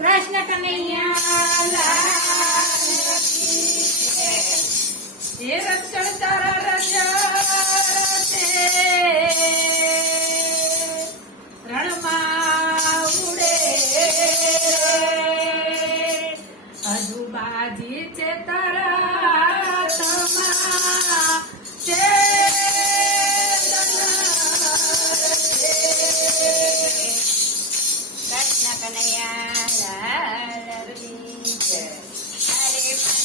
प्रश्न कन्हैया हे रक्षण तारा रणमा उडे अजूबाजीचे तारा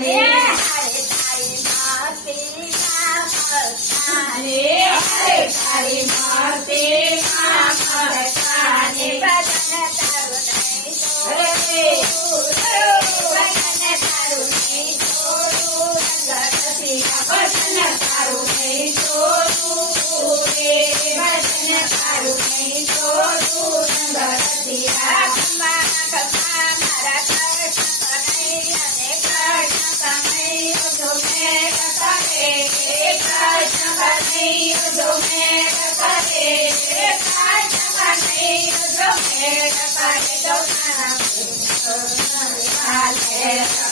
Yeah.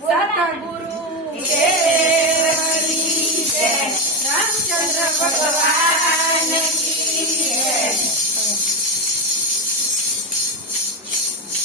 Santa Guru. Yeah.